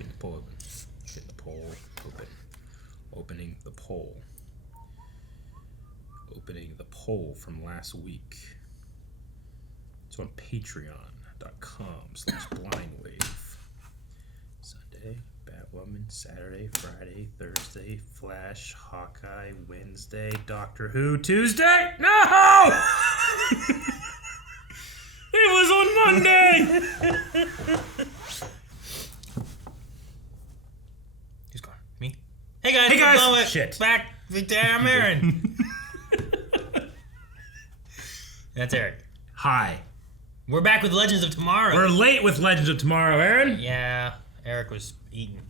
Getting the poll open. Getting the poll open. Opening the poll. Opening the poll from last week. It's on patreon.com/blindwave. Sunday, Batwoman. Saturday, Friday, Thursday, Flash, Hawkeye, Wednesday, Doctor Who, Tuesday. No! It was on Monday! Who's gone? Me? Hey guys! Hey guys! Shit. Back. I'm Aaron. That's Eric. Hi. We're back with Legends of Tomorrow. We're late with Legends of Tomorrow, Aaron. Yeah, Eric was eating.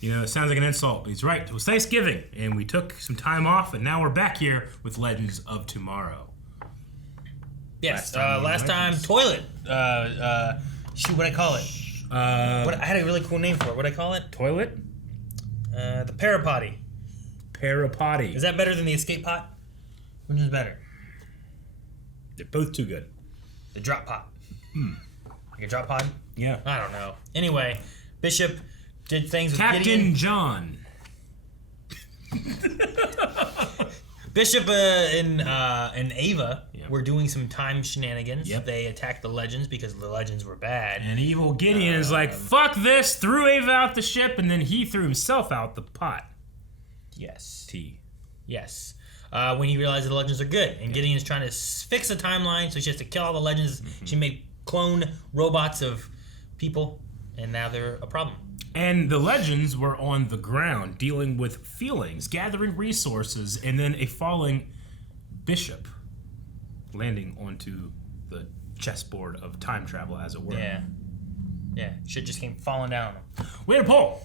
You know, it sounds like an insult, but he's right. It was Thanksgiving, and we took some time off, and now we're back here with Legends of Tomorrow. Yes, last time toilet. Shoot, what'd I call it? I had a really cool name for it. What'd I call it? Toilet? The parapotty. Parapotty. Is that better than the escape pot? Which is better? They're both too good. The drop pot. Like a drop pod? Yeah. I don't know. Anyway, Bishop did things with Captain Gideon. John. Bishop and Ava Yep. were doing some time shenanigans. Yep. They attacked the Legends because the Legends were bad. And evil Gideon is like, fuck this, threw Ava out the ship, and then he threw himself out the pot. Yes. T. Yes. When he realized the Legends are good. And Gideon is trying to fix the timeline, so she has to kill all the Legends. She made clone robots of people, and now they're a problem. And the Legends were on the ground dealing with feelings, gathering resources, and then a falling Bishop landing onto the chessboard of time travel, as it were. Yeah. Yeah. Shit just came falling down. We had a poll.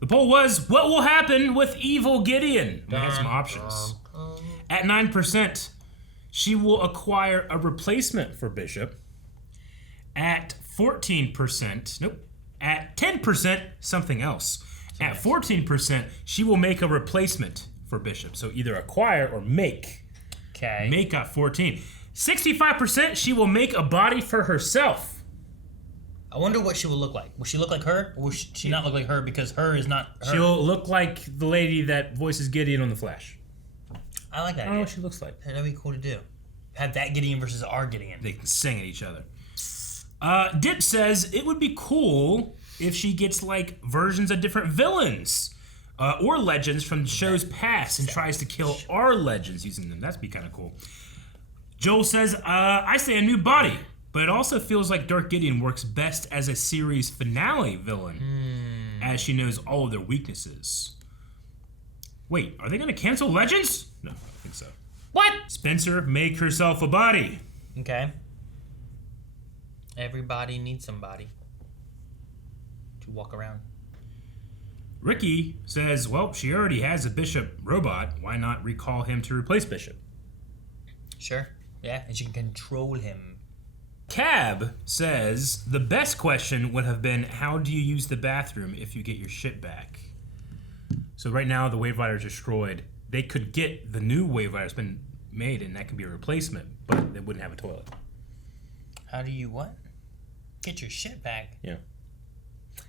The poll was, what will happen with evil Gideon? We had some options. At 9%, she will acquire a replacement for Bishop. At 14%, nope. At 10%, something else. At 14%, she will make a replacement for Bishop. So either acquire or make. Okay. Make got 14. 65%, she will make a body for herself. I wonder what she will look like. Will she look like her, or will she not look like her because her is not her? She'll look like the lady that voices Gideon on The Flash. I like that I don't know idea. what she looks like. That'd be cool to do. Have that Gideon versus our Gideon. They can sing at each other. Dip says it would be cool if she gets like versions of different villains or legends from shows past and tries to kill our legends using them. That'd be kind of cool. Joel says, I say a new body, but it also feels like Dark Gideon works best as a series finale villain as she knows all of their weaknesses. Wait, are they going to cancel Legends? No, I don't think so. What? Spencer, make herself a body. Okay. Everybody needs somebody to walk around. Ricky says, well, she already has a Bishop robot. Why not recall him to replace Bishop? Sure. Yeah, and she can control him. Cab says, the best question would have been, how do you use the bathroom if you get your shit back? So right now, the Wave Rider is destroyed. They could get the new Wave Rider that's been made, and that can be a replacement, but they wouldn't have a toilet. How do you what? Get your shit back. Yeah.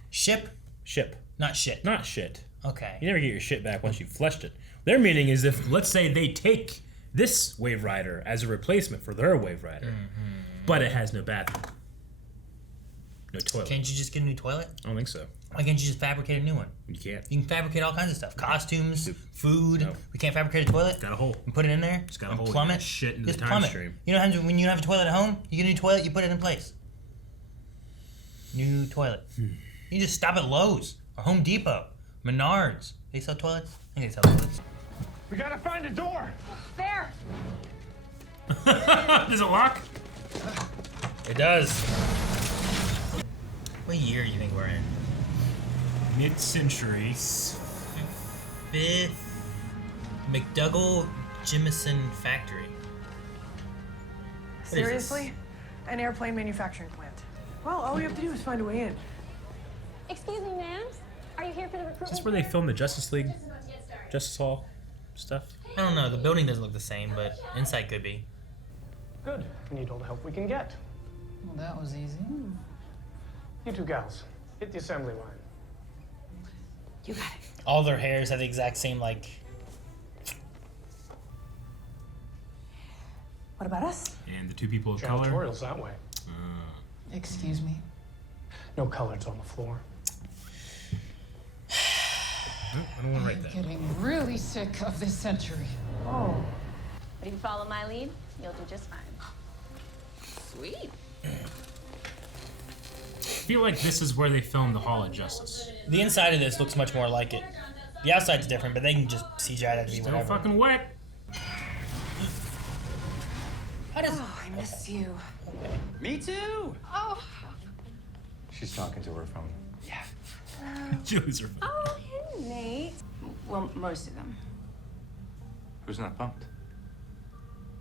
Ship? Ship. Not shit. Not shit. Okay. You never get your shit back once you've flushed it. Their meaning is if, let's say, they take this Wave Rider as a replacement for their Wave Rider, but it has no bathroom. No toilet. Can't you just get a new toilet? I don't think so. Why can't you just fabricate a new one? You can't. You can fabricate all kinds of stuff. Costumes, food. No. We can't fabricate a toilet? Got a hole. And put it in there? It's got a and hole. plumb You it? got shit into Just the time plumb it. stream. You know when you don't have a toilet at home, you get a new toilet, you put it in place. New toilet. You just stop at Lowe's or Home Depot, Menards. They sell toilets? I think they sell toilets. We gotta find a door. There. Does it lock? It does. What year do you think we're in? Mid-century. Fifth McDougall Jimison Factory. What is this? Seriously? An airplane manufacturing plant. Well, all we have to do is find a way in. Excuse me, ma'am. Are you here for the recruitment? Is this where they fair? filmed the Justice League? Justice Hall stuff? I don't know. The building doesn't look the same, but inside could be. Good. We need all the help we can get. Well, that was easy. You two gals, Hit the assembly line. You got it. All their hairs have the exact same, like... What about us? And the two people of color. Janitorial's that way. Excuse me? No coloreds on the floor. I don't want to write that. Getting really sick of this century. Oh. But if you follow my lead, you'll do just fine. Sweet. I feel like this is where they filmed the Hall of Justice. The inside of this looks much more like it. The outside's different, but they can just CGI that to be Still whatever. fucking wet. Oh, I miss you. Me too. Oh. She's talking to her phone. Julie's are fun. Oh, hey, Nate. Well, most of them. Who's not pumped?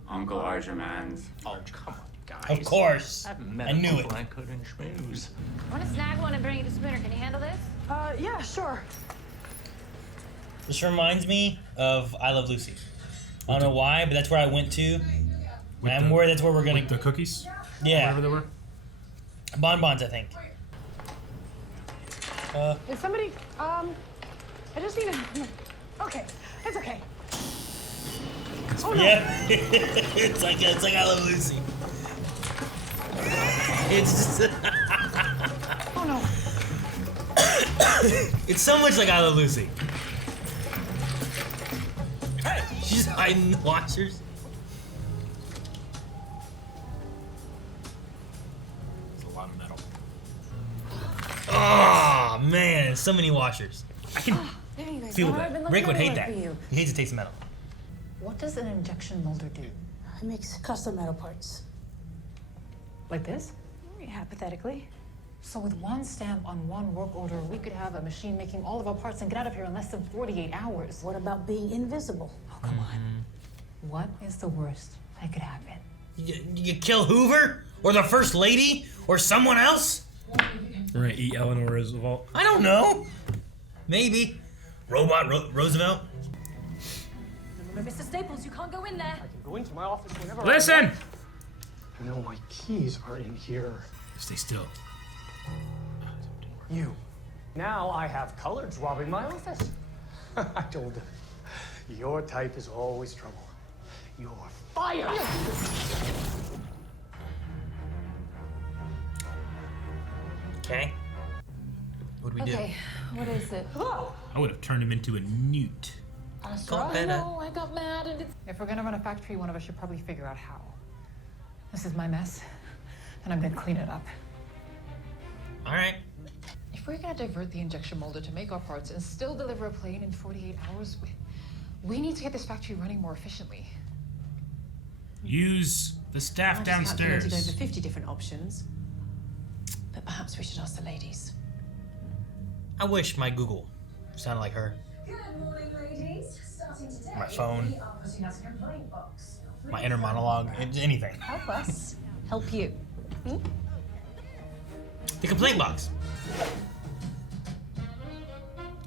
Uncle Argermans. Oh, come on, guys. Of course. I've met I knew an it. uncle I couldn't schmooze. Want to snag one and bring it to Spinner? Can you handle this? Yeah, sure. This reminds me of I Love Lucy. I don't know why, but that's where I went to. And I'm worried that's where we're gonna. With the cookies? Yeah. Whatever they were? Bonbons, I think. Did somebody, I just need a... Okay, it's okay. Oh, no. Yeah. it's like I Love Lucy. It's just. Oh, no. It's so much like I Love Lucy. Hey, she's hiding the washers. It's a lot of metal. Oh man, so many washers. I can There you guys feel are. that. I've been looking Rick would hate everywhere that. for you. He hates the taste of metal. What does an injection molder do? It makes custom metal parts. Like this? Hypothetically. So with one stamp on one work order, we could have a machine making all of our parts and get out of here in less than 48 hours. What about being invisible? Oh, come on. What is the worst that could happen? You kill Hoover or the First Lady or someone else? We're gonna eat Eleanor Roosevelt. I don't know. Maybe. Robot Roosevelt. Remember, Mr. Staples, you can't go in there. Go into my office whenever Listen! I know my keys are in here. Stay still. You. Now I have coloreds robbing my office. I told them. Your type is always trouble. You're fired! Okay. What do we do? Okay, what is it? I would have turned him into a newt. I know, I got mad and it's... If we're gonna run a factory, one of us should probably figure out how. This is my mess, and I'm gonna clean it up. All right. If we're gonna divert the injection molder to make our parts and still deliver a plane in 48 hours, we need to get this factory running more efficiently. Use the staff Calculated downstairs. over 50 different options. But perhaps we should ask the ladies. I wish my Google sounded like her. Good morning, ladies. Starting today, My phone. we are putting out a complaint box. My inner monologue. Anything. Help us. Help you. The complaint box.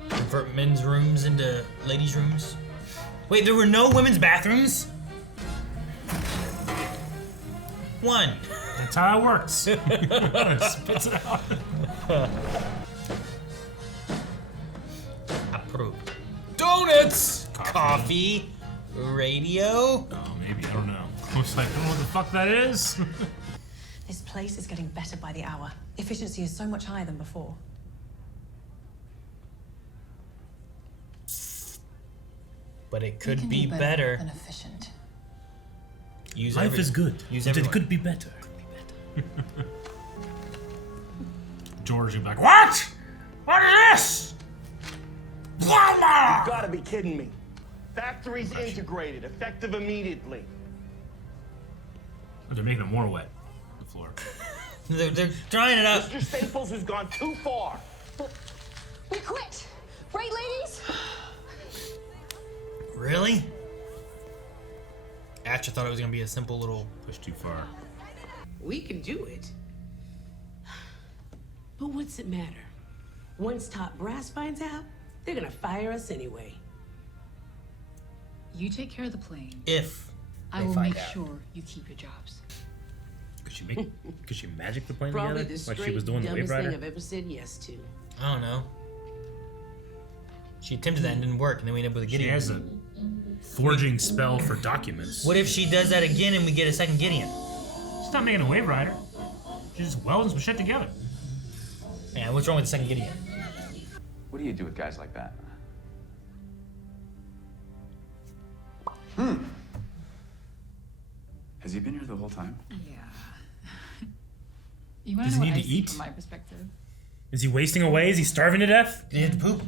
Convert men's rooms into ladies' rooms. Wait, there were no women's bathrooms? One. That's how it works. Spits it out. Approved. Donuts! Coffee. Radio. Oh, maybe. I don't know. I was like, I don't know what the fuck that is. This place is getting better by the hour. Efficiency is so much higher than before. But it We could can be do better. than efficient. Use Life is good. Use but it everyone. could be better. George, you're like, what? What is this? Mama! You gotta be kidding me. Factories integrated, effective immediately. Oh, they're making it more wet. The floor. They're drying it up. Mr. Staples has gone too far. We quit. Right, ladies? Really? Asher thought it was gonna be a simple little. Push too far. We can do it. But what's it matter? Once top brass finds out, they're gonna fire us anyway. You take care of the plane. If I they will find make out. sure you keep your jobs. Because Could she magic the plane Probably together? the Like straight she was doing the Wave dumbest thing Rider? I've ever said yes to. I don't know. She attempted that and didn't work, and then we end up with a She Gideon. has a forging spell for documents. What if she does that again and we get a second Gideon? She's not making a Wave Rider. She's just welding some shit together. Man, what's wrong with the second Gideon? What do you do with guys like that? Has he been here the whole time? Yeah. You want Does to know he what need I to see eat? from my perspective? Is he wasting away? Is he starving to death? Did he have to poop?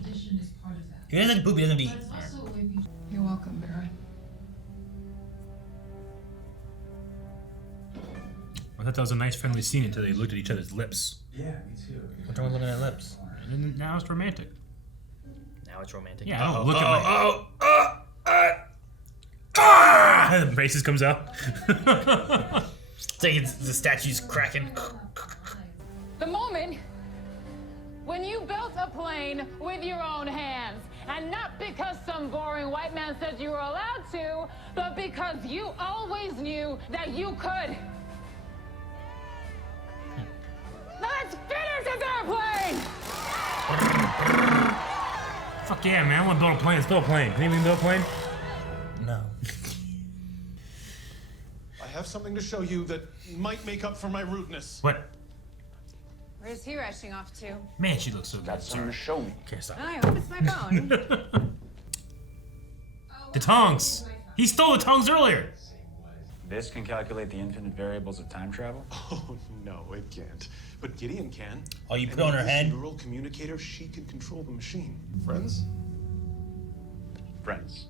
He doesn't have to poop, he doesn't have to eat. You're welcome, Barrett. I thought that was a nice friendly scene until they looked at each other's lips. Yeah, me too. What's wrong with looking at lips? And then now it's romantic. Now it's romantic. Yeah, I don't look at my... The braces comes out. It's like the statue's cracking. The moment when you built a plane with your own hands, and not because some boring white man said you were allowed to, but because you always knew that you could. Let's finish this airplane! Fuck yeah, man. I want to build a plane. Let's build a plane. Can you build a plane? No. I have something to show you that might make up for my rudeness. What? Where's he rushing off to? Man, she looks so good. Got something to show me. Can't stop. I hope it's my phone. The tongs. He stole the tongs earlier. This can calculate the infinite variables of time travel? Oh, no, it can't. But Gideon can. Oh, you put And on her with this head? neural communicator, she can control the machine. Friends? Friends.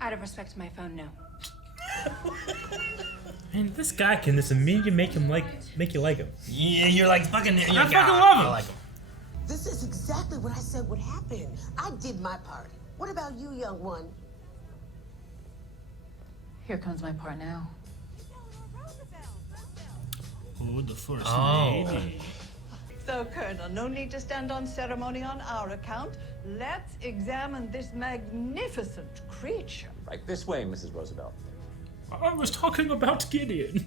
Out of respect to my phone, no. Man, this guy can just immediately make you like him. Yeah, you're like fucking. You're I like, fucking "Ah, love him." I like him. This is exactly what I said would happen. I did my part. What about you, young one? Here comes my part now. Oh, the first lady. So, Colonel, no need to stand on ceremony on our account. Let's examine this magnificent creature. Right this way, Mrs. Roosevelt. I was talking about Gideon.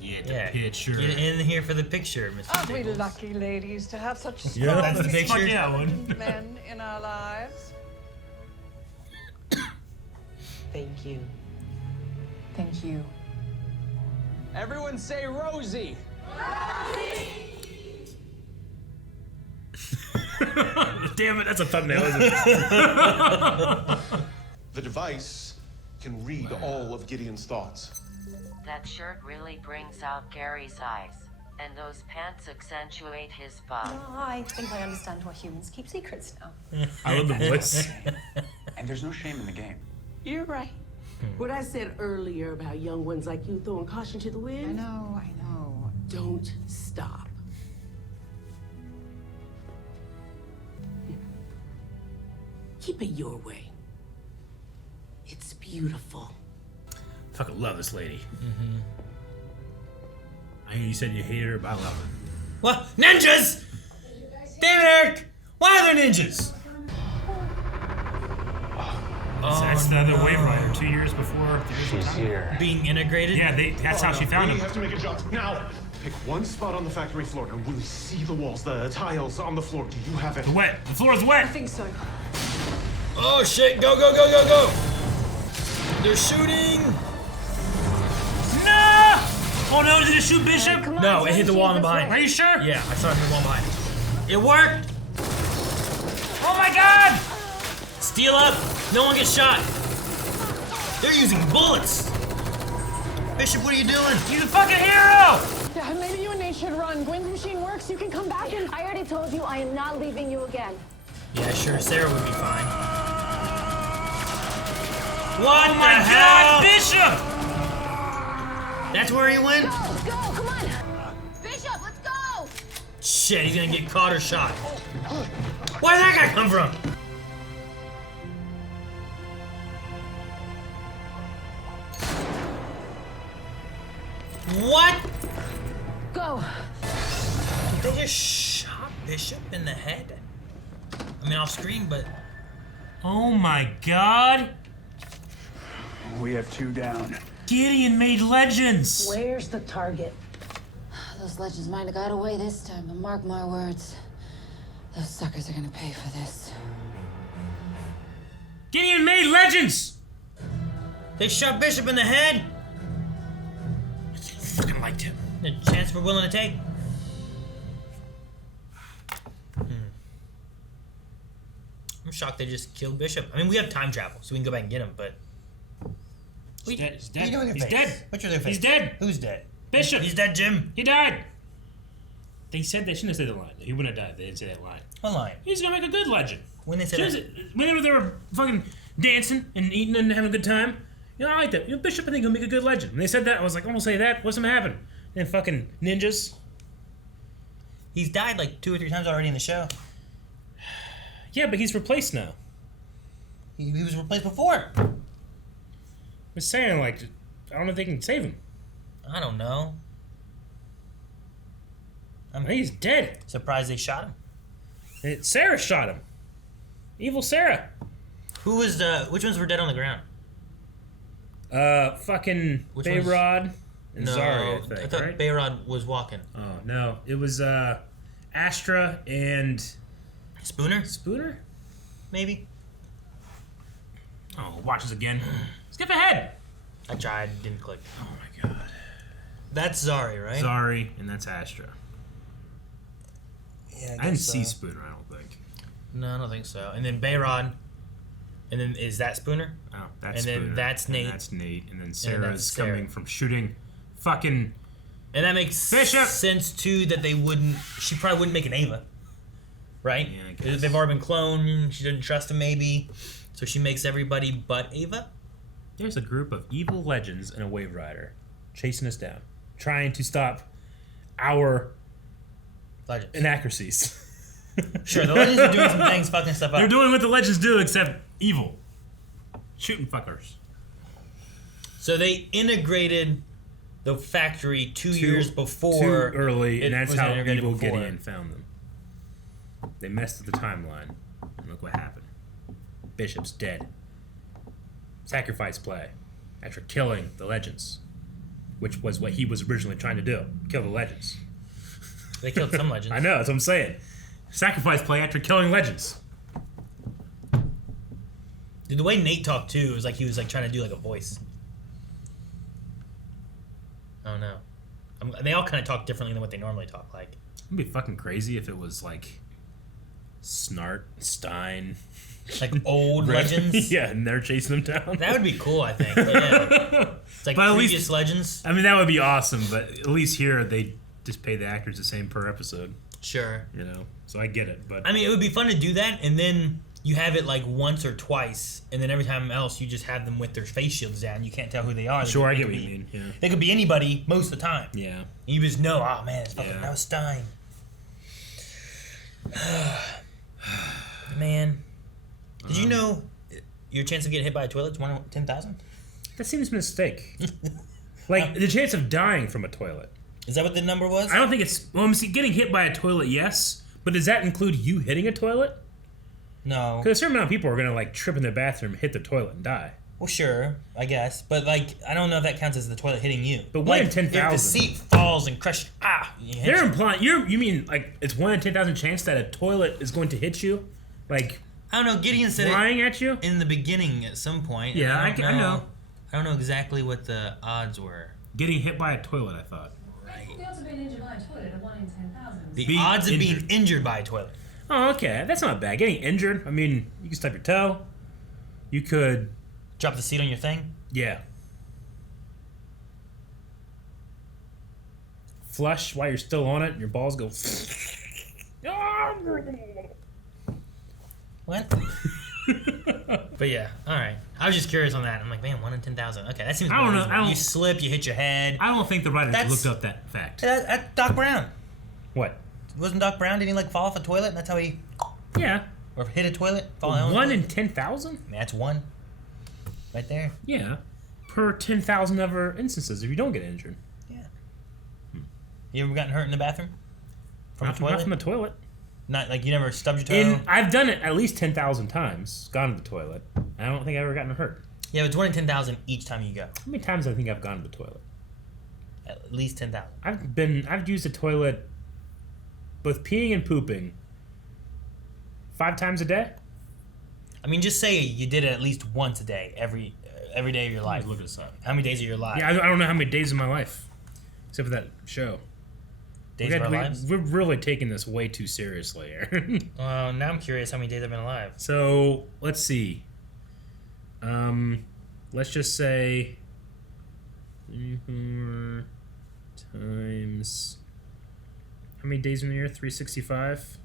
Yeah, picture. Get in here for the picture, Mr. Aren't we Staples. lucky ladies to have such Yeah, strong, that's the picture. Fuck yeah, one. men in our lives? Thank you. Thank you. Everyone say Rosie. Damn it, that's a thumbnail, isn't it? The device can read all of Gideon's thoughts. That shirt really brings out Gary's eyes, and those pants accentuate his butt. I think I understand why humans keep secrets now. I love the voice. And there's no shame in the game. You're right. What I said earlier about young ones like you throwing caution to the wind. I know. Don't stop. Keep it your way. It's beautiful. Fucking love this lady. I know you said you hated her, but I love her. What? Ninjas! Damn it, Eric! Why are there ninjas? That's the other Wave Rider 2 years before. She's here. Being integrated? Yeah, that's how she found We him. have to make a jump now. Pick one spot on the factory floor and really see the walls, the tiles on the floor. Do you have it? The wet. The floor is wet. I think so. Oh shit, go, go, go, go, go! They're shooting! No! Oh no, did it shoot Bishop? No, it hit the wall in behind. Are you sure? Yeah, I saw it hit the wall behind. It worked! Oh my god! Steal up! No one gets shot! They're using bullets! Bishop, what are you doing? He's a fucking hero! Dad, maybe you and Nate should run. Gwen's machine works. You can come back and... I already told you I am not leaving you again. Yeah, sure, Sarah would be fine. What Oh the my hell? god, Bishop! That's where he went? Go, come on. Bishop, let's go. Shit, he's gonna get caught or shot. Where did that guy come from? What? Go. Did they just shot Bishop in the head? I mean, off screen, but... Oh my god! We have 2 down. Gideon made legends! Where's the target? Those legends might have got away this time, but mark my words. Those suckers are gonna pay for this. Gideon made legends! They shot Bishop in the head! I fucking liked him. The chance we're willing to take. I'm shocked they just killed Bishop. I mean, we have time travel, so we can go back and get him, but... He's dead. He's What are you doing with your He's face? dead. What's your face? He's dead. Who's dead? Bishop. He's dead, Jim. He died. They said they shouldn't have said the line. He wouldn't have died. They didn't say that line. What line? He's gonna make a good legend. When they said that? Whenever they were fucking dancing and eating and having a good time. You know, I like that. You know, Bishop, I think he'll make a good legend. When they said that, I was like, I'm gonna say that. What's gonna happen? And fucking ninjas. He's died like 2 or 3 times already in the show. Yeah, but he's replaced now. He was replaced before. I'm saying, like, I don't know if they can save him. I don't know. I mean, he's dead. Surprised they shot him. Sarah shot him. Evil Sarah. Who was which ones were dead on the ground? Fucking Which Bayrod and No, Zari, I think, I thought right? Bayrod was walking. Oh, no. It was, Astra and... Spooner? Spooner? Maybe. Oh, watch this again. Skip ahead! I tried, didn't click. Oh my god. That's Zari, right? Zari, and that's Astra. Yeah, I didn't see Spooner, I don't think. No, I don't think so. And then Bayrod. And then is that Spooner? Oh, that's and Spooner. then that's Nate. And that's Nate. And then that's Sarah's Sarah. coming from shooting fucking... And that makes Bishop. sense, too, that they wouldn't... She probably wouldn't make an Ava. Right? Yeah, I guess. They've already been cloned. She doesn't trust him, maybe. So she makes everybody but Ava? There's a group of evil legends and a wave rider chasing us down, trying to stop our legends. inaccuracies. Sure, the legends are doing some things, fucking stuff up. They're doing what the legends do, except evil. Shooting fuckers. So they integrated the factory 2 years before. Too early, and that's was how integrated evil before. Gideon found them. They messed with the timeline, and look what happened. Bishop's dead. Sacrifice play after killing the legends, which was what he was originally trying to do, kill the legends. They killed some legends. I know, that's what I'm saying. Sacrifice play after killing legends. Dude, the way Nate talked too, it was like he was like trying to do like a voice. I don't know. They all kind of talk differently than what they normally talk like. It'd be fucking crazy if it was like Snart, Stein, like old legends. Yeah, and they're chasing them down. That would be cool, I think. Yeah. It's like but previous least, legends. I mean, that would be awesome. But at least here they just pay the actors the same per episode. Sure. You know, so I get it. But I mean, it would be fun to do that, and then you have it like once or twice, and then every time else you just have them with their face shields down. You can't tell who they are. Sure, I get what you mean. Yeah. They could be anybody most of the time. Yeah. You just know, oh man, it's fucking that was Stein. Man, did you know your chance of getting hit by a toilet is 1 in 10,000? That seems a mistake. Like the chance of dying from a toilet. Is that what the number was? I don't think it's. Well, getting hit by a toilet, yes, but does that include you hitting a toilet? No. Because a certain amount of people are gonna like trip in their bathroom, hit the toilet, and die. Well, sure, I guess, but like, I don't know if that counts as the toilet hitting you. But 1 in If 10,000. the seat falls and crushes, They're implying you mean like it's 1 in 10,000 chance that a toilet is going to hit you, like I don't know. Gideon said flying at you in the beginning at some point. Yeah, I know. I don't know exactly what the odds were. Getting hit by a toilet, I thought. The odds of being injured by a toilet are 1 in 10,000. The odds of being injured by a toilet. Oh, okay, that's not bad. Getting injured, I mean, you can stub your toe. You could drop the seat on your thing. Yeah. Flush while you're still on it, and your balls go. What? But yeah, all right. I was just curious on that. I'm like, man, 1 in 10,000. Okay, that seems. I don't know. Reasonable. You slip, you hit your head. I don't think the writers looked up that fact. That's Doc Brown. What? Wasn't Doc Brown? Didn't he like fall off a toilet? And that's how he. Yeah. Or hit a toilet. Fall down 1 in 10,000. That's one. Right there. Yeah. Per 10,000 other instances, if you don't get injured. Yeah. You ever gotten hurt in the bathroom? From a toilet? Not from a toilet. Not like you never stubbed your toe. I've done it at least 10,000 times. Gone to the toilet. I don't think I've ever gotten hurt. Yeah, but it's 1 in 10,000 each time you go. How many times do I think I've gone to the toilet? At least 10,000. I've used the toilet, both peeing and pooping, 5 times a day. I mean, just say you did it at least once a day, every day of your life. Look this up. How many days of your life? Yeah, I don't know how many days of my life, except for that show. Days of our lives? We're really taking this way too seriously here. Well, now I'm curious how many days I've been alive. So, let's see. Let's just say 34 times... How many days in the year? 365?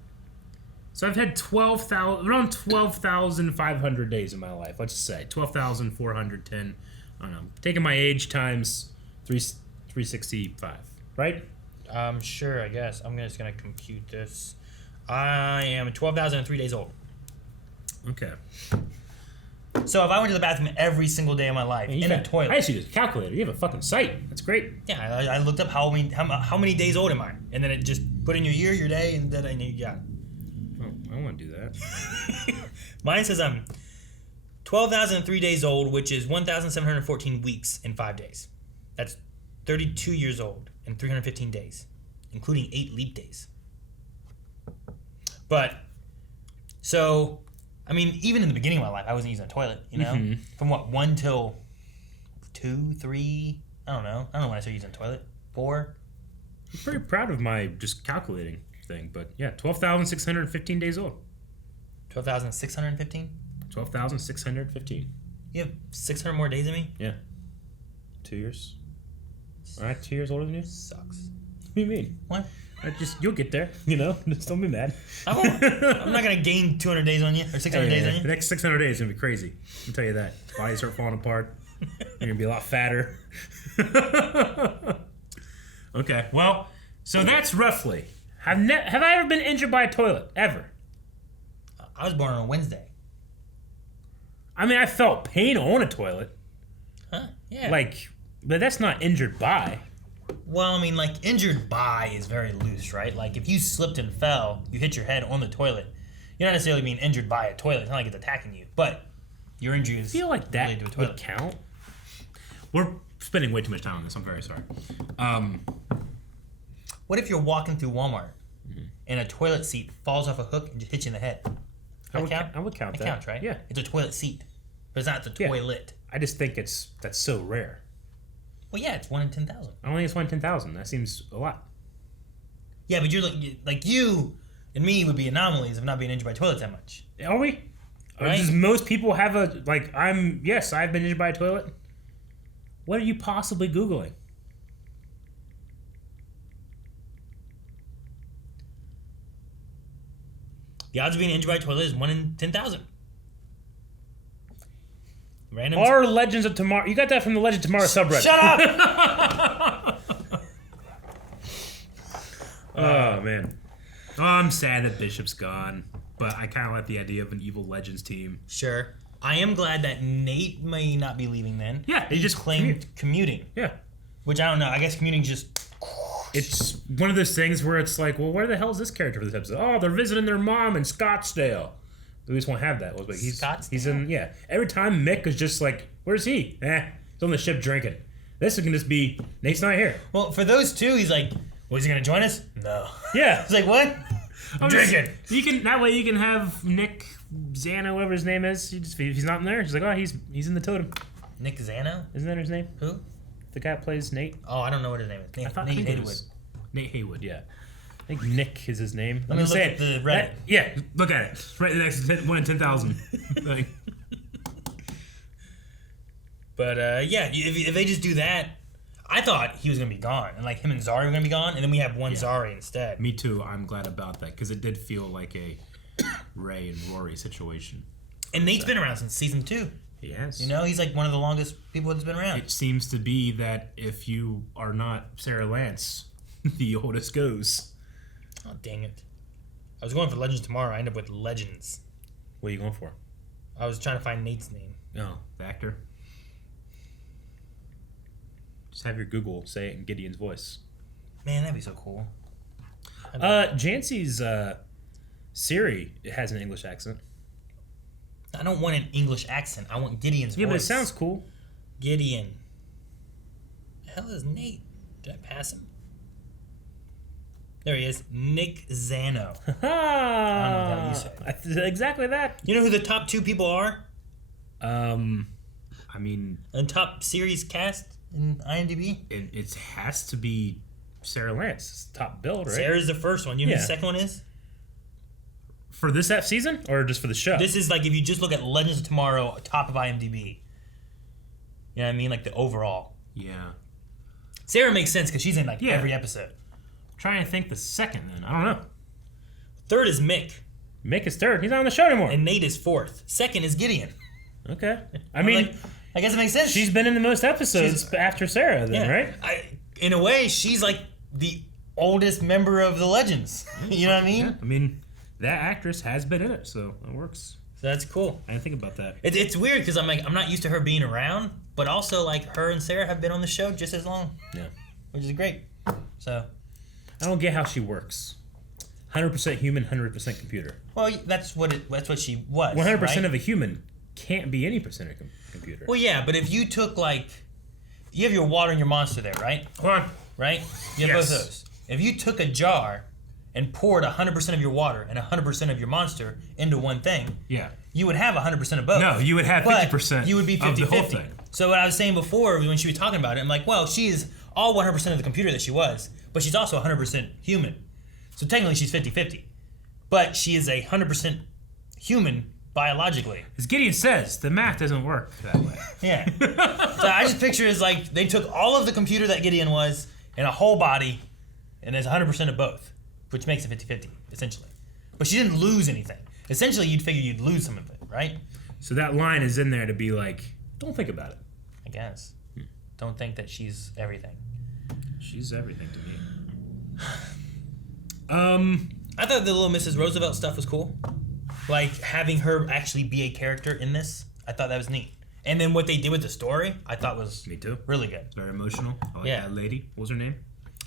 So I've had around 12,500 days in my life. Let's just say 12,410. I don't know. Taking my age times 365, right? Sure, I guess. I'm just going to compute this. I am 12,003 days old. Okay. So if I went to the bathroom every single day of my life in a toilet. I just use a calculator. You have a fucking site. That's great. Yeah, I looked up how many days old am I, and then it just put in your year, your day, and then I knew you got it. Oh, I want to do that. Mine says I'm 12,003 days old, which is 1,714 weeks in 5 days. That's 32 years old in 315 days, including 8 leap days. But, so, I mean, even in the beginning of my life, I wasn't using a toilet, you know? Mm-hmm. From what, 1 till 2, 3, I don't know. I don't know when I started using a toilet. 4? I'm pretty proud of my just calculating thing, but yeah, 12,615 days old. 12,615? 12,615. You have 600 more days than me? Yeah. 2 years. All right, 2 years older than you? Sucks. What do you mean? What? You'll get there, you know? Just don't be mad. I'm not going to gain 200 days on you, or 600 days on you. The next 600 days is going to be crazy. I'll tell you that. Bodies start falling apart. You're going to be a lot fatter. Okay, well, so that's roughly. Have I ever been injured by a toilet? Ever? I was born on a Wednesday. I mean, I felt pain on a toilet. Huh? Yeah. But that's not injured by. Well, I mean, injured by is very loose, right? Like, if you slipped and fell, you hit your head on the toilet, you're not necessarily being injured by a toilet. It's not like it's attacking you. But your injury is I feel like that related to a toilet. would count. We're spending way too much time on this. I'm very sorry. What if you're walking through Walmart and a toilet seat falls off a hook and just hits you in the head? I would count that. That counts, right? Yeah. It's a toilet seat, but it's not the toilet. I just think that's so rare. Well, yeah, it's 1 in 10,000. I don't think it's 1 in 10,000. That seems a lot. Yeah, but you're like you and me would be anomalies of not being injured by toilets that much. Are we? Right? Does most people have yes, I've been injured by a toilet. What are you possibly Googling? The odds of being injured by a toilet is 1 in 10,000. Random. Are Legends of Tomorrow? You got that from the Legend of Tomorrow subreddit. Shut up! Oh, man. Oh, I'm sad that Bishop's gone, but I kind of like the idea of an evil Legends team. Sure. I am glad that Nate may not be leaving then. Yeah, he just claimed commuting. Yeah. Which I don't know. I guess commuting just... It's one of those things where it's like, well, where the hell is this character for this episode? Oh, they're visiting their mom in Scottsdale. We just won't have that. He's in, yeah. Every time Mick is just like, where's he? He's on the ship drinking. This can just be, Nate's not here. Well, for those two, he's like, well, is he going to join us? No. Yeah. He's like, what? I'm drinking. That way you can have Nick Zano, whatever his name is. If he's not in there, he's like, oh, he's in the totem. Nick Zano? Isn't that his name? Who? The guy that plays Nate. Oh, I don't know what his name is. Nate Haywood. Nate Haywood, yeah. I think Nick is his name. Let me look at the Reddit. Yeah, look at it. Right next to 1 in 10,000. But, yeah, if they just do that, I thought he was going to be gone. And, him and Zari were going to be gone, and then we have one Zari instead. Me too. I'm glad about that, because it did feel like a Ray and Rory situation. And Nate's been around since season 2. He has. You know, he's one of the longest people that's been around. It seems to be that if you are not Sarah Lance, the oldest goes. Oh, dang it. I was going for Legends tomorrow. I ended up with Legends. What are you going for? I was trying to find Nate's name. Oh, the actor? Just have your Google say it in Gideon's voice. Man, that'd be so cool. Jancy's Siri has an English accent. I don't want an English accent. I want Gideon's voice. Yeah, but it sounds cool. Gideon. The hell is Nate? Did I pass him? There he is. Nick Zano. I don't know how you say it. Exactly that. You know who the top 2 people are? I mean... And top series cast in IMDb? It has to be Sarah Lance. It's the top build, right? Sarah's the first one. You know who the second one is? For this season? Or just for the show? This is like if you just look at Legends of Tomorrow, top of IMDb. You know what I mean? Like the overall. Yeah. Sarah makes sense because she's in like every episode. Trying to think the second then. I don't know. Third is Mick. Mick is third. He's not on the show anymore. And Nate is fourth. Second is Gideon. Okay. I mean, like, I guess it makes sense. She's been in the most episodes after Sarah then, right? In a way, she's like the oldest member of the Legends. You know what I mean? Yeah. I mean, that actress has been in it, so it works. So that's cool. I didn't think about that. It's weird because I'm not used to her being around, but also like her and Sarah have been on the show just as long. Yeah. Which is great. So I don't get how she works. 100% human, 100% computer. Well, that's what she was. 100% right? of a human can't be any percent of computer. Well, yeah, but if you took like, you have your water and your monster there, right? Hold on. Right? You have both those. If you took a jar and poured 100% of your water and 100% of your monster into one thing, you would have 100% of both. No, you would have 50%. You would be 50-50. Of the whole thing. So what I was saying before when she was talking about it, I'm like, well, she is all 100% of the computer that she was, but she's also 100% human. So technically she's 50-50. But she is 100% human biologically. As Gideon says, the math doesn't work that way. Yeah. So I just picture it as like they took all of the computer that Gideon was and a whole body, and there's 100% of both, which makes it 50-50, essentially. But she didn't lose anything. Essentially, you'd figure you'd lose some of it, right? So that line is in there to be like, don't think about it. I guess. Don't think that she's everything. She's everything to me. I thought the little Mrs. Roosevelt stuff was cool. Like, having her actually be a character in this, I thought that was neat. And then what they did with the story, I thought was me too. Really good. It's very emotional. I like that lady. What was her name?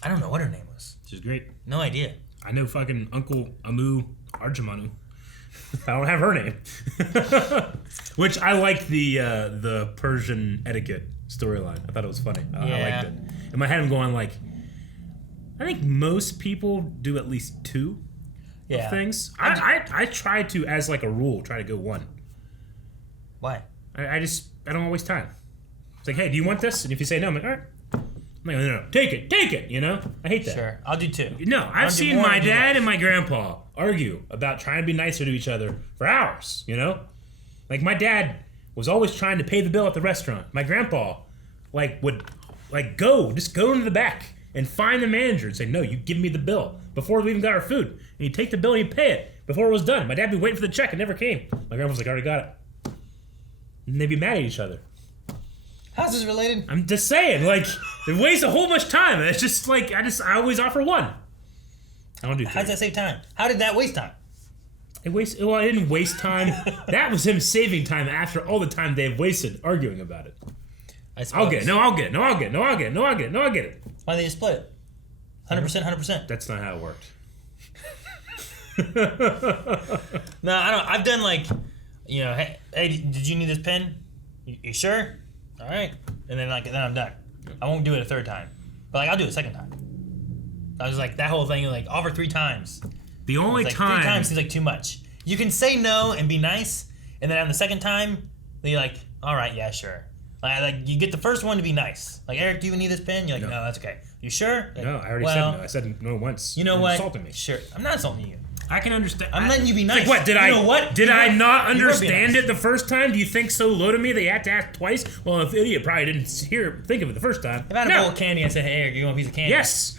I don't know what her name was. She's great. No idea. I know fucking Uncle Amu Arjumanu. I don't have her name. Which I liked the Persian etiquette storyline. I thought it was funny. I liked it. In my head, I'm going like, I think most people do at least 2 of things. I try to, as like a rule, try to go 1. Why? I don't want to waste time. It's like, hey, do you want this? And if you say no, I'm like, all right. I'm like, no, take it, you know? I hate that. Sure, I'll do 2. No, I've seen my dad and my grandpa argue about trying to be nicer to each other for hours, you know? Like, my dad was always trying to pay the bill at the restaurant. My grandpa, would go into the back and find the manager and say, no, you give me the bill before we even got our food. And he'd take the bill and he'd pay it before it was done. My dad would be waiting for the check. It never came. My grandpa was like, I already got it. And they'd be mad at each other. How's this related? I'm just saying, like, it wastes a whole bunch of time. It's just like, I always offer 1. I don't do 3. How does that save time? How did that waste time? It didn't waste time. That was him saving time after all the time they've wasted arguing about it. I'll get it. No, I'll get it. No, I'll get it. No, I'll get it. No, I'll get it. No, I'll get it. Why did they just split it? 100%, 100%. That's not how it worked. No, I don't. I've done like, you know, hey, did you need this pen? You sure? All right. And then then I'm done. I won't do it a 3rd time. But like, I'll do it a 2nd time. I was like, that whole thing, like, offer 3 times. The only time 3 times seems like too much. You can say no and be nice, and then on the 2nd time, you're like, all right, yeah, sure. Like you get the first one to be nice. Like, Eric, do you need this pen? You're like, no, that's okay. You sure? Like, no, I already said no. I said no once. You know You're what? Insulting me. Sure. I'm not insulting you. I can understand. I'm letting you be nice. Like what? Did I not understand nice. it the first time? Do you think so low to me that you had to ask twice? Well, if the idiot probably didn't think of it the first time. If I had a bowl of candy and said, hey, Eric, you want a piece of candy? Yes.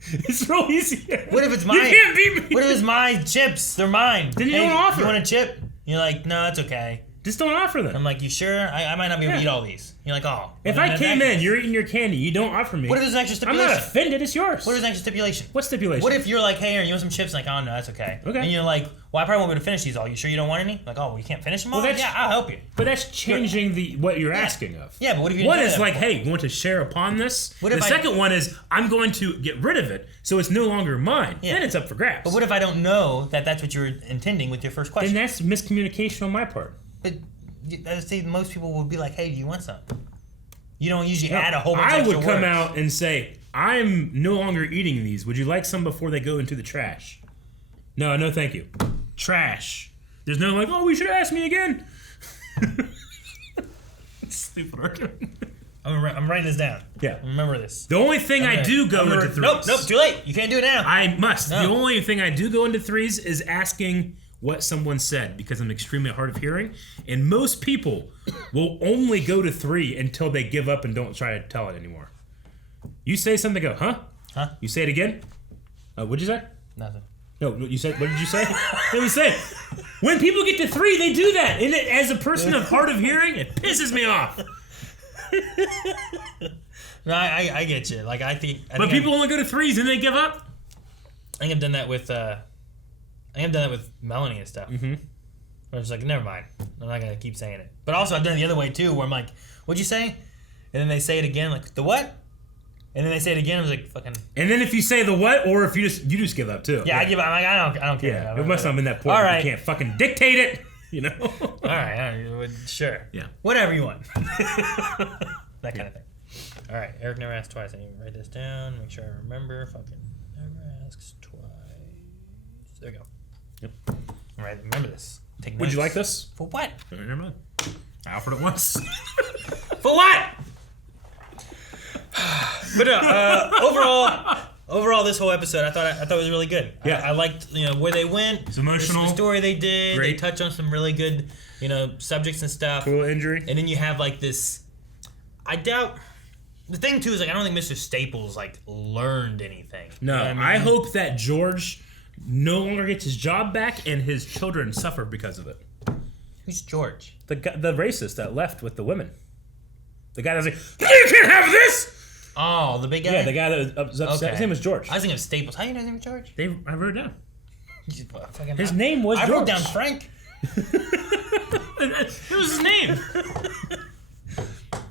It's real easy. What if it's mine? You can't beat me. What if it's my chips? They're mine. Then you hey, don't offer. You want a chip? You're like, no, that's okay. Just don't offer them. I'm like, you sure? I might not be able to eat all these. You're like, oh. If I came in, you're eating your candy, you don't offer me. What if there's an extra stipulation? I'm not offended, it's yours. What if there's an extra stipulation? What stipulation? What if you're like, hey, Aaron, you want some chips? Like, oh, no, that's okay. Okay. And you're like, well, I probably won't be able to finish these all. You sure you don't want any? Like, oh, well, you can't finish them all? Well, Yeah, I'll help you. But that's changing what you're asking of. Yeah, but what if you One didn't is do that like, before? hey, you want to share upon this? What The if second one is, I'm going to get rid of it, so it's no longer mine. Yeah. Then it's up for grabs. But what if I don't know that that's what you're intending with your first question? Then that's miscommunication on my part. But I say most people will be like, hey, do you want some? You don't usually add a whole bunch of I would extra come words. out and say, I'm no longer eating these. Would you like some before they go into the trash? No, thank you. Trash. There's no like, oh, we should ask me again. Stupid argument. I'm writing this down. Yeah. Remember this. The only thing I do go into threes. Nope, too late. You can't do it now. I must. No. The only thing I do go into threes is asking what someone said because I'm extremely hard of hearing. And most people will only go to 3 until they give up and don't try to tell it anymore. You say something, go, huh? Huh? You say it again? What'd you say? Nothing. No, you said. What did you say? Let me say. When people get to 3, they do that. And as a person of hard of hearing, it pisses me off. No, I get you. Like I think But people only go to 3s and they give up. I think I've done that with Melanie and stuff. Mm-hmm. Where it's like, never mind. I'm not gonna keep saying it. But also I've done it the other way too, where I'm like, what'd you say? And then they say it again, like the what? And then they say it again. I was like, fucking. And then if you say the what, or if you just give up too. Yeah, I give up. I'm like, I don't care. Yeah, it must not have been that point. All right. You can't fucking dictate it. You know. All right. Sure. Yeah. Whatever you want. That kind of thing. All right. Eric never asks twice. I need to write this down. Make sure I remember. Fucking never asks twice. There we go. Yep. All right. Remember this. Take notes. Would you like this? For what? Never mind. I offered it once. For what? But overall, this whole episode, I thought it was really good. Yeah. I liked where they went. It's emotional. The story they did. Great. They touch on some really good subjects and stuff. Cool injury. And then you have like this. I doubt. The thing too is like I don't think Mr. Staples like learned anything. No, You know what I I mean? hope that George no longer gets his job back and his children suffer because of it. Who's George? The racist that left with the women. The guy that was like, you can't have this! Oh, the big guy? Yeah, the guy that was upset. Okay. His name was George. I was thinking of Staples. How do you know his name was George? I wrote it down. Fucking- His name was I George. wrote down Frank. It was his name.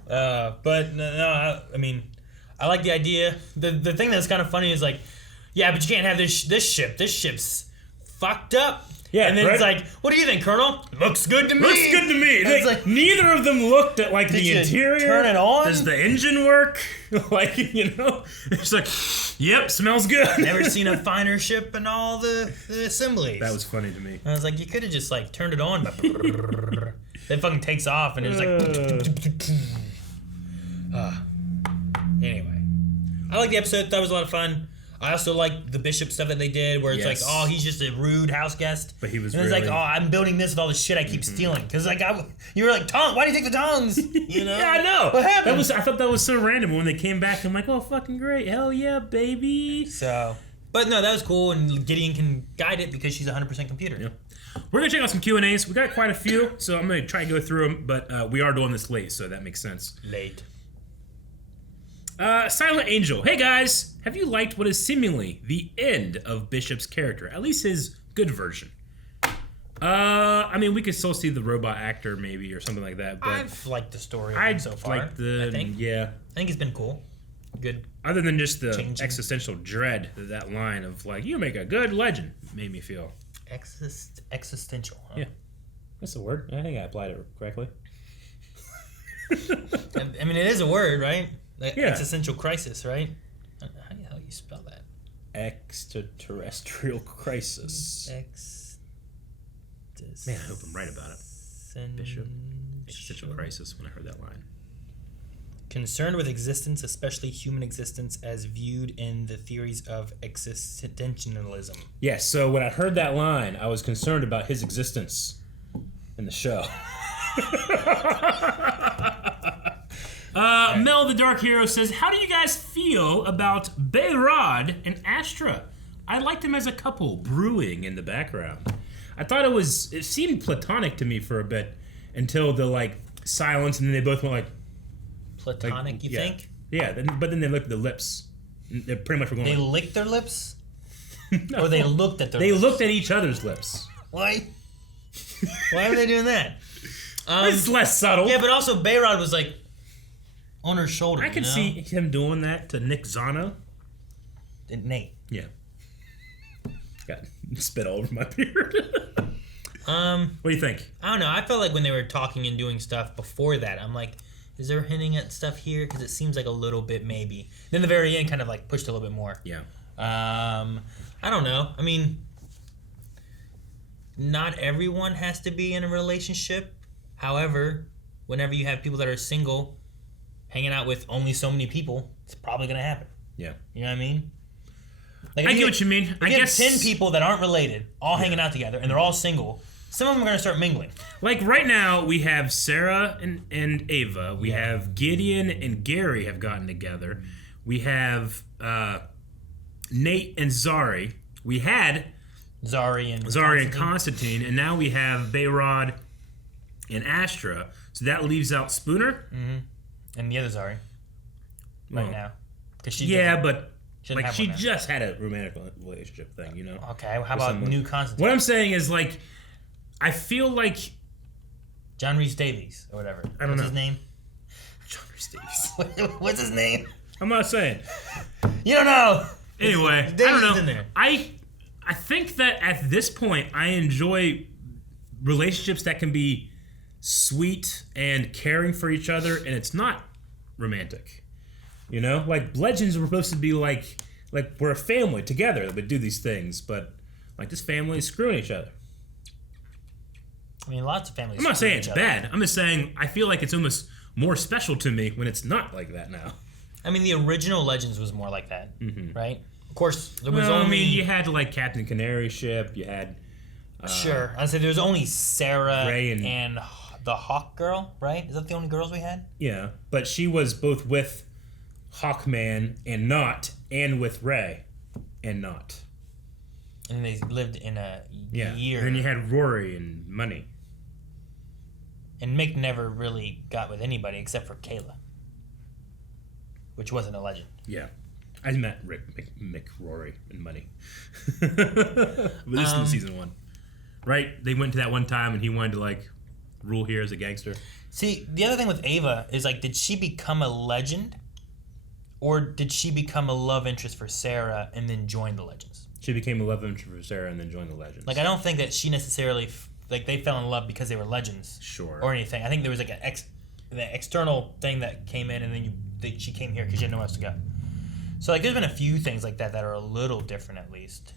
But no, I mean, I like the idea. The thing that's kind of funny is like, yeah, but you can't have this ship. This ship's fucked up. Yeah, and then right? it's like, what do you think, Colonel? Looks good to me. Looks good to me. And it's like, neither of them looked at like Did the you interior. turn it on? Does the engine work? It's like, yep, smells good. never seen a finer ship in all the assemblies. That was funny to me. And I was like, you could have just like turned it on. Then fucking takes off and it's like. Anyway, I like the episode. Thought it was a lot of fun. I also like the Bishop stuff that they did, where it's Yes. like, oh, he's just a rude house guest. But he was and it's really... like, oh, I'm building this with all the shit I keep stealing. Because like, you were like, Tom, why do you take the tongs? You know? Yeah, I know. What happened? I thought that was so random. When they came back, I'm like, oh, fucking great. Hell yeah, baby. So, but no, that was cool. And Gideon can guide it because she's 100% computer. Yeah. We're going to check out some Q&As. We got quite a few, so I'm going to try and go through them. But we are doing this late, so that makes sense. Late. Silent Angel. Hey guys, have you liked what is seemingly the end of Bishop's character? At least his good version. I mean, we could still see the robot actor maybe or something like that. But I've liked the story so far. I think it's been cool. Good. Other than just the Changing. existential dread that line of like, you make a good legend, made me feel. Existential. Huh? Yeah, that's the word. I think I applied it correctly. I mean, it is a word, right? Like Yeah. Existential crisis, right? How the hell you spell that? Extraterrestrial crisis. Man, I hope I'm right about it. Bishop. Existential crisis when I heard that line. Concerned with existence, especially human existence, as viewed in the theories of existentialism. Yes, so when I heard that line, I was concerned about his existence in the show. Mel the Dark Hero says, how do you guys feel about Behrad and Astra? I liked them as a couple, brewing in the background. I thought it seemed platonic to me for a bit. until the like silence, and then they both went like platonic. You think? Yeah, but then they looked at the lips. They pretty much were going. They licked their lips, or they looked at their. They lips? looked at each other's lips. Why? Why were they doing that? It's less subtle. Yeah, but also Bayrod was like on her shoulder. I could see him doing that to Nick Zano. And Nate. Yeah. Got spit all over my beard. What do you think? I don't know. I felt like when they were talking and doing stuff before that, I'm like, is there hinting at stuff here? Because it seems like a little bit maybe. Then the very end kind of like pushed a little bit more. Yeah. I don't know. I mean, not everyone has to be in a relationship. However, whenever you have people that are single, hanging out with only so many people, it's probably going to happen. Yeah. You know what I mean? Like I get what you mean. I guess 10 people that aren't related, all hanging out together, and they're all single, some of them are going to start mingling. Like right now, we have Sarah and Ava. We have Gideon and Gary have gotten together. We have Nate and Zari. We had Zari and Constantine, and now we have Bayrod and Astra. So that leaves out Spooner. Mm-hmm. And the other Zari. Right now. But like she one just had a romantic relationship thing, you know? Okay, how about new Constantine? What I'm saying is like, I feel like John Rhys Davies or whatever. I don't know. What's his name? John Rhys Davies. What's his name? I'm not saying. You don't know. Anyway, I Davies don't know. in there. I think that at this point, I enjoy relationships that can be sweet and caring for each other, and it's not romantic. You know, like Legends were supposed to be like we're a family together that would do these things, but like this family is screwing each other. I mean, lots of families. I'm not saying it's screw each other. bad. I'm just saying I feel like it's almost more special to me when it's not like that now. I mean, the original Legends was more like that, right? Of course, there was Well, only. I mean, you had like Captain Canary ship. You had. Sure, I'd say there was only Sarah Ray and the Hawk Girl, right? Is that the only girls we had? Yeah, but she was both with Hawkman and not, and with Ray and not. And they lived in a Yeah. year. And then you had Rory and Money. And Mick never really got with anybody except for Kayla, which wasn't a legend. Yeah. I met Mick, Rory, and Money. But this is in season 1. Right? They went to that one time and he wanted to like rule here as a gangster. See, the other thing with Ava is like, did she become a legend? Or did she become a love interest for Sarah and then join the Legends? She became a love interest for Sarah and then joined the Legends. Like, I don't think that she necessarily, like, they fell in love because they were Legends. Sure. Or anything. I think there was like the external thing that came in and then she came here because she had nowhere else to go. So, like, there's been a few things like that are a little different at least.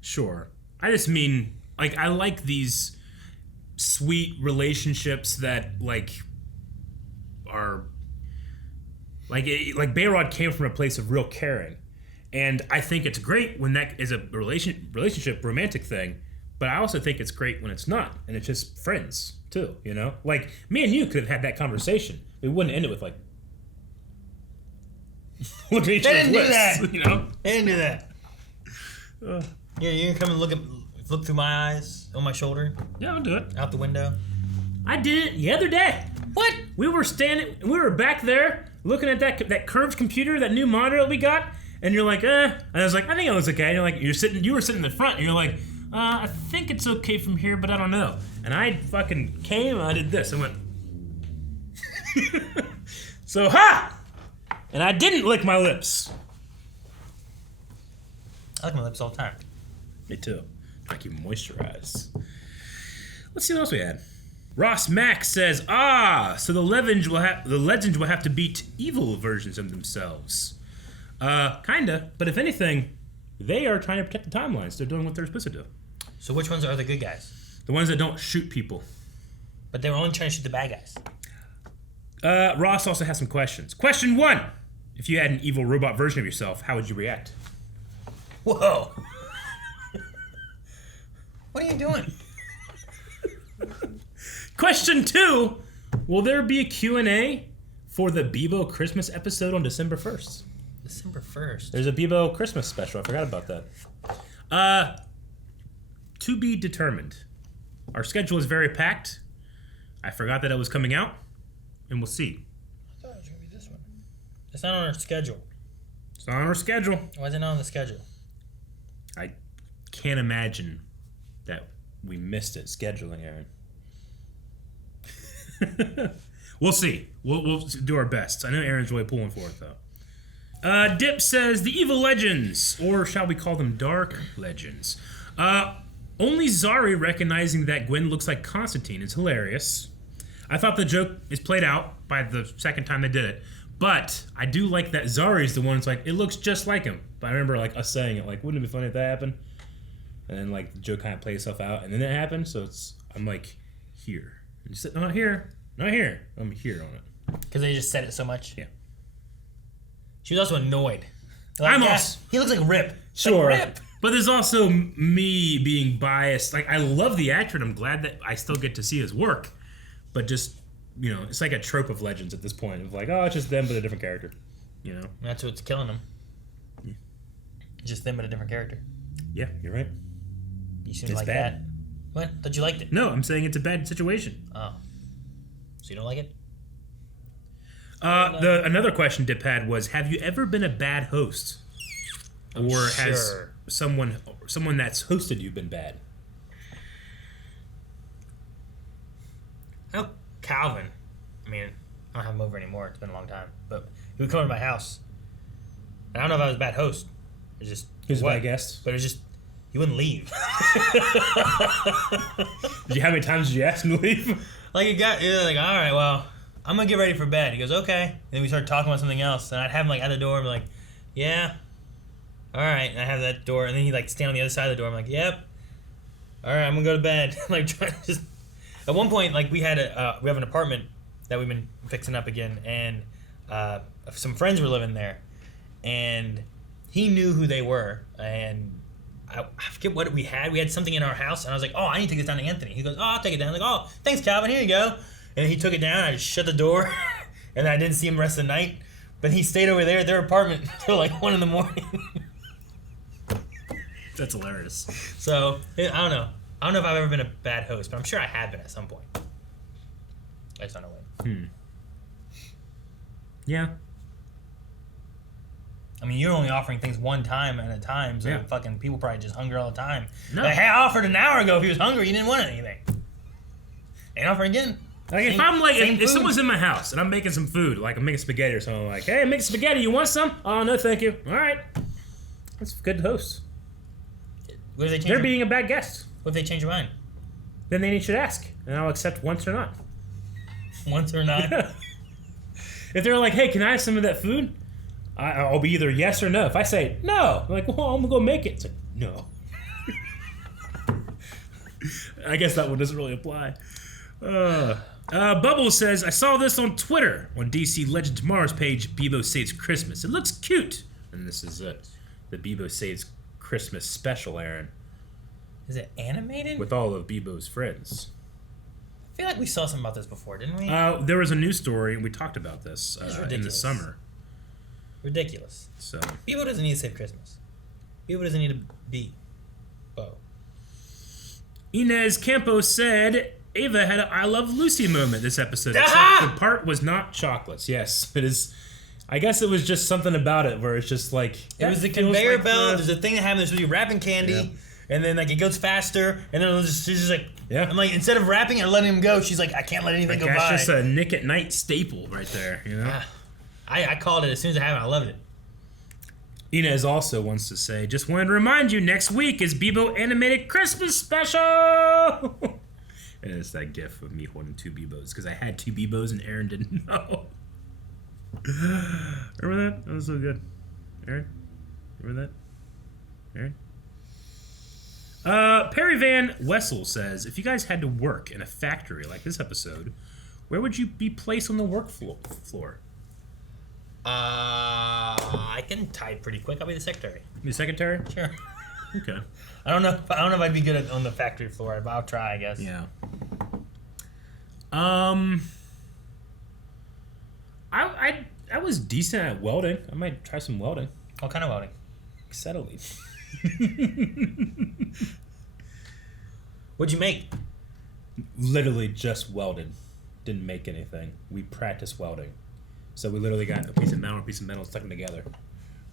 Sure. I just mean, like, I like these sweet relationships that, like, are... Like Bayrod came from a place of real caring. And I think it's great when that is a relationship, romantic thing. But I also think it's great when it's not. And it's just friends, too, you know? Like, me and you could have had that conversation. We wouldn't end it with, like... looking at each other's lips, that. You know? They didn't do that. You're gonna come and look through my eyes, on my shoulder? Yeah, I'll do it. Out the window? I did it the other day. What? We were back there looking at that curved computer, that new monitor that we got, and you're like, And I was like, I think it looks okay. And you're like, you were sitting in the front, and you're like, I think it's okay from here, but I don't know. And I fucking came and I did this. I went, so ha! And I didn't lick my lips. I lick my lips all the time. Me too. I keep moisturized. Let's see what else we had. Ross Mack says, so the Legends will have to beat evil versions of themselves. Kinda, but if anything, they are trying to protect the timelines. They're doing what they're supposed to do. So which ones are the good guys? The ones that don't shoot people. But they were only trying to shoot the bad guys. Ross also has some questions. Question 1. If you had an evil robot version of yourself, how would you react? Whoa. What are you doing? Question 2. Will there be a Q&A for the Bebo Christmas episode on December 1st? December 1st? There's a Bebo Christmas special. I forgot about that. To be determined. Our schedule is very packed. I forgot that it was coming out, and we'll see. I thought it was going to be this one. It's not on our schedule. It's not on our schedule. Why is it not on the schedule? I can't imagine that we missed it scheduling, Aaron. We'll see. We'll do our best. I know Aaron's really pulling for it, though. Dip says, the evil legends, or shall we call them dark legends. Only Zari recognizing that Gwen looks like Constantine is hilarious. I thought the joke is played out by the second time they did it. But I do like that Zari's the one that's like, it looks just like him. But I remember like us saying it, like, wouldn't it be funny if that happened? And then like the joke kind of plays itself out, and then it happened. So I'm like, here. And you said, not here. Not here. I'm here on it. Because they just said it so much? Yeah. She was also annoyed. Like, I'm also... He looks like Rip. Sure. Like Rip. But there's also me being biased. Like, I love the actor, and I'm glad that I still get to see his work. But just, you know, it's like a trope of legends at this point. Of like, oh, it's just them, but a different character. You know? That's what's killing them. Yeah. Just them, but a different character. Yeah, you're right. You seem It's like bad. that. What? Thought you liked it? No, I'm saying it's a bad situation. Oh. So you don't like it? Another question Dip had was, have you ever been a bad host? Or has someone that's hosted you been bad? Oh, Calvin. I mean, I don't have him over anymore. It's been a long time. But he would come to my house. And I don't know if I was a bad host. It's just... He was a bad guest? But it was just... He wouldn't leave. How many times did you ask him to leave? Like, he was like, all right, well, I'm going to get ready for bed. He goes, okay. And then we started talking about something else. And I'd have him, like, at the door and be like, yeah. All right. And I have that door. And then he'd, like, stand on the other side of the door. I'm like, yep. All right, I'm going to go to bed. Like, trying to just... At one point, like, we have an apartment that we've been fixing up again. And some friends were living there. And he knew who they were. And... I forget what we had. We had something in our house, and I was like, oh, I need to take this down to Anthony. He goes, oh, I'll take it down. I'm like, oh, thanks, Calvin. Here you go. And he took it down. I just shut the door, and I didn't see him the rest of the night. But he stayed over there at their apartment until like 1 a.m. That's hilarious. So, I don't know. I don't know if I've ever been a bad host, but I'm sure I have been at some point. I just don't know when. Yeah. I mean, you're only offering things one time at a time, so Yeah. fucking people probably just hungry all the time. No. Like, hey, I offered an hour ago if he was hungry, he didn't want anything. Ain't offering again. Like, if I'm like, if someone's in my house and I'm making some food, like I'm making spaghetti or something, like, hey, I'm making spaghetti, you want some? Oh, no, thank you. All right. That's a good host. What if they change They're being a bad guest. What if they change your mind? Then they should ask, and I'll accept once or not. Once or not? If they're like, hey, can I have some of that food? I'll be either yes or no. If I say no, I'm like, well, I'm gonna go make it. It's like, no. I guess that one doesn't really apply. Bubbles says, I saw this on Twitter on DC Legend Tomorrow's page, Bebo Saves Christmas. It looks cute. And this is the Bebo Saves Christmas special, Aaron. Is it animated? With all of Bebo's friends. I feel like we saw something about this before, didn't we? There was a news story, and we talked about this in the ridiculous. summer. Ridiculous. So Bebo doesn't need to save Christmas. Bebo doesn't need to be Bo. Inez Campos said Ava had an I Love Lucy moment this episode. Except the part was not chocolates. Yes, it is. I guess it was just something about it where it's just like... It was the conveyor belt. There's a thing that happens. There's wrapping candy. And then like it goes faster. And then she's just like... Yeah. I'm like, instead of wrapping and letting him go, she's like, I can't let anything go by. That's just a Nick at Night staple right there, you know? I called it as soon as I have it. I loved it. Inez also wants to say, just wanted to remind you, next week is Bebo Animated Christmas Special! And it's that gif of me holding 2 Bebos, because I had 2 Bebos and Aaron didn't know. Remember that? That was so good. Aaron? Remember that? Aaron? Perry Van Wessel says, if you guys had to work in a factory like this episode, where would you be placed on the work floor? I can type pretty quick. I'll be the secretary. The secretary? Sure. Okay. I don't know if I'd be good on the factory floor, but I'll try, I guess. Yeah. I was decent at welding. I might try some welding. What kind of welding? Acetylene. What'd you make? Literally just welded. didn't make anything. We practiced welding. So we literally got a piece of metal and a piece of metal, stuck them together.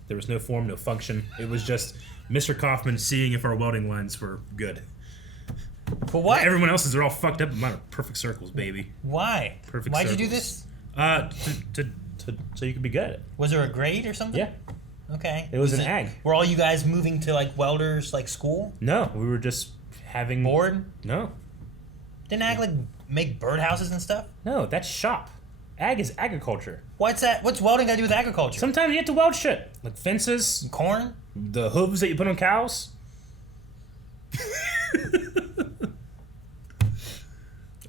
There was no form, no function. It was just Mr. Kaufman seeing if our welding lines were good. For what? Everyone else's are all fucked up. Mine are perfect circles, baby. Why? Perfect Why'd circles. you do this? So you could be good at it. Was there a grade or something? Yeah. Okay. It was an ag. Were all you guys moving to like welders like school? No, we were just having... Bored? No. Didn't ag like make birdhouses and stuff? No, that's shop. Ag is agriculture. What's that? What's welding got to do with agriculture? Sometimes you have to weld shit. Like fences. Corn? The hooves that you put on cows.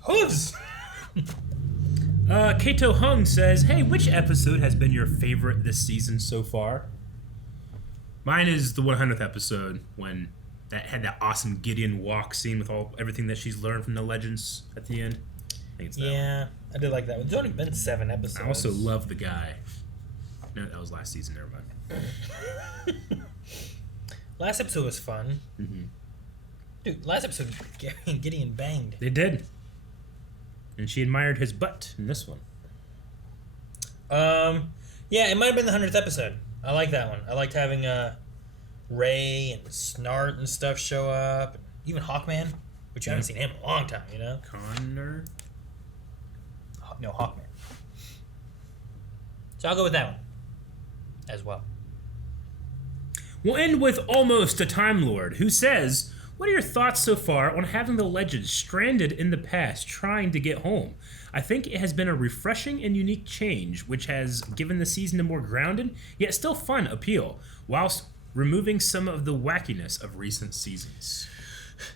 Hooves! Kato Hung says, hey, which episode has been your favorite this season so far? Mine is the 100th episode when that had that awesome Gideon walk scene with everything that she's learned from the legends at the end. I think it's that one. I did like that one. There's only been 7 episodes. I also love the guy. No, that was last season. Never mind. Last episode was fun. Mm-hmm. Dude, last episode, Gary and Gideon banged. They did. And she admired his butt in this one. Yeah, it might have been the 100th episode. I like that one. I liked having Ray and Snart and stuff show up. Even Hawkman, which I haven't seen him in a long time, you know? Connor? No, Hawkman. So I'll go with that one as well. We'll end with almost a Time Lord who says, what are your thoughts so far on having the legends stranded in the past trying to get home? I think it has been a refreshing and unique change, which has given the season a more grounded, yet still fun appeal, whilst removing some of the wackiness of recent seasons.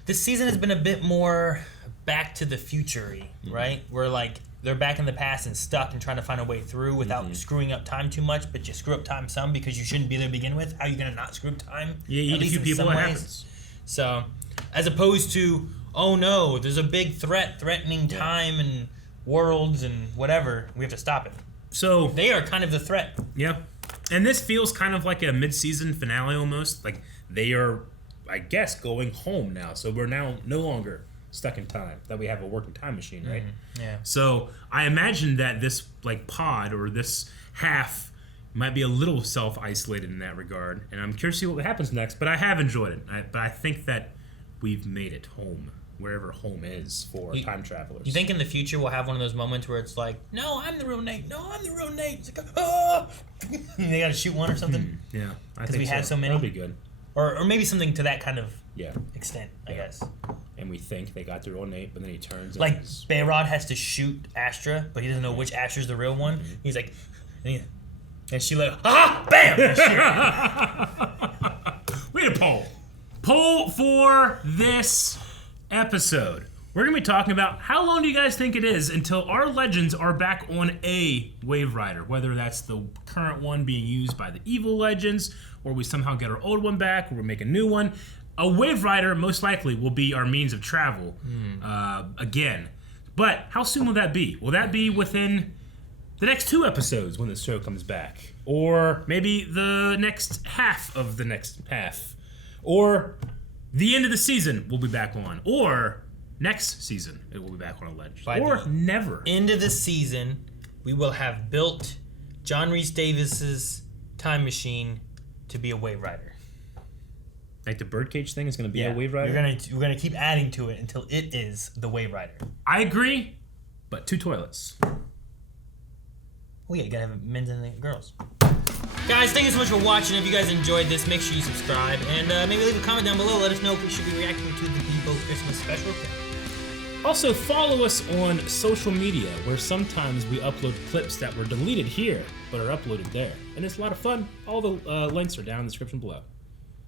This season has been a bit more Back to the Future-y, right? Where like they're back in the past and stuck and trying to find a way through without screwing up time too much, but you screw up time some because you shouldn't be there to begin with. How are you going to not screw up time? Yeah, you At eat a least few in people, some it ways. happens. So, as opposed to, oh no, there's a big threat threatening time and worlds and whatever, we have to stop it. So they are kind of the threat. Yeah. And this feels kind of like a mid-season finale almost. Like they are, I guess, going home now. So we're now no longer stuck in time. That we have a working time machine, right? Yeah. So I imagine that this like pod or this half might be a little self-isolated in that regard. And I'm curious to see what happens next. But I have enjoyed it. But I think that we've made it home, wherever home is for time travelers. You think in the future we'll have one of those moments where it's like, no, I'm the real Nate. No, I'm the real Nate. It's like, oh! They got to shoot one or something? Yeah. Because we had so many. That'll be good. Or maybe something to that kind of extent, I guess. And we think they got the real Nate, but then he turns Like, and he's- Bayrod has to shoot Astra, but he doesn't know which Astra's the real one. He's like, and she like, ah, bam! We need a poll. Poll for this episode. We're going to be talking about how long do you guys think it is until our legends are back on a Wave Rider, whether that's the current one being used by the evil legends, or we somehow get our old one back, or we make a new one. A Wave Rider most likely will be our means of travel again. But how soon will that be? Will that be within the next 2 episodes when the show comes back? Or maybe the next half of the next half? Or the end of the season we'll be back on? Or next season it will be back on a ledge? Or never? End of the season, we will have built John Rhys Davis's time machine to be a Wave Rider. Like the birdcage thing is going to be a Wave Rider? We're gonna keep adding to it until it is the Wave Rider. I agree, but 2 toilets. Oh yeah, you gotta have men's and girls. Guys, thank you so much for watching. If you guys enjoyed this, make sure you subscribe and maybe leave a comment down below. Let us know if we should be reacting to the Bebo Christmas special. Also, follow us on social media, where sometimes we upload clips that were deleted here, but are uploaded there. And it's a lot of fun. All the links are down in the description below.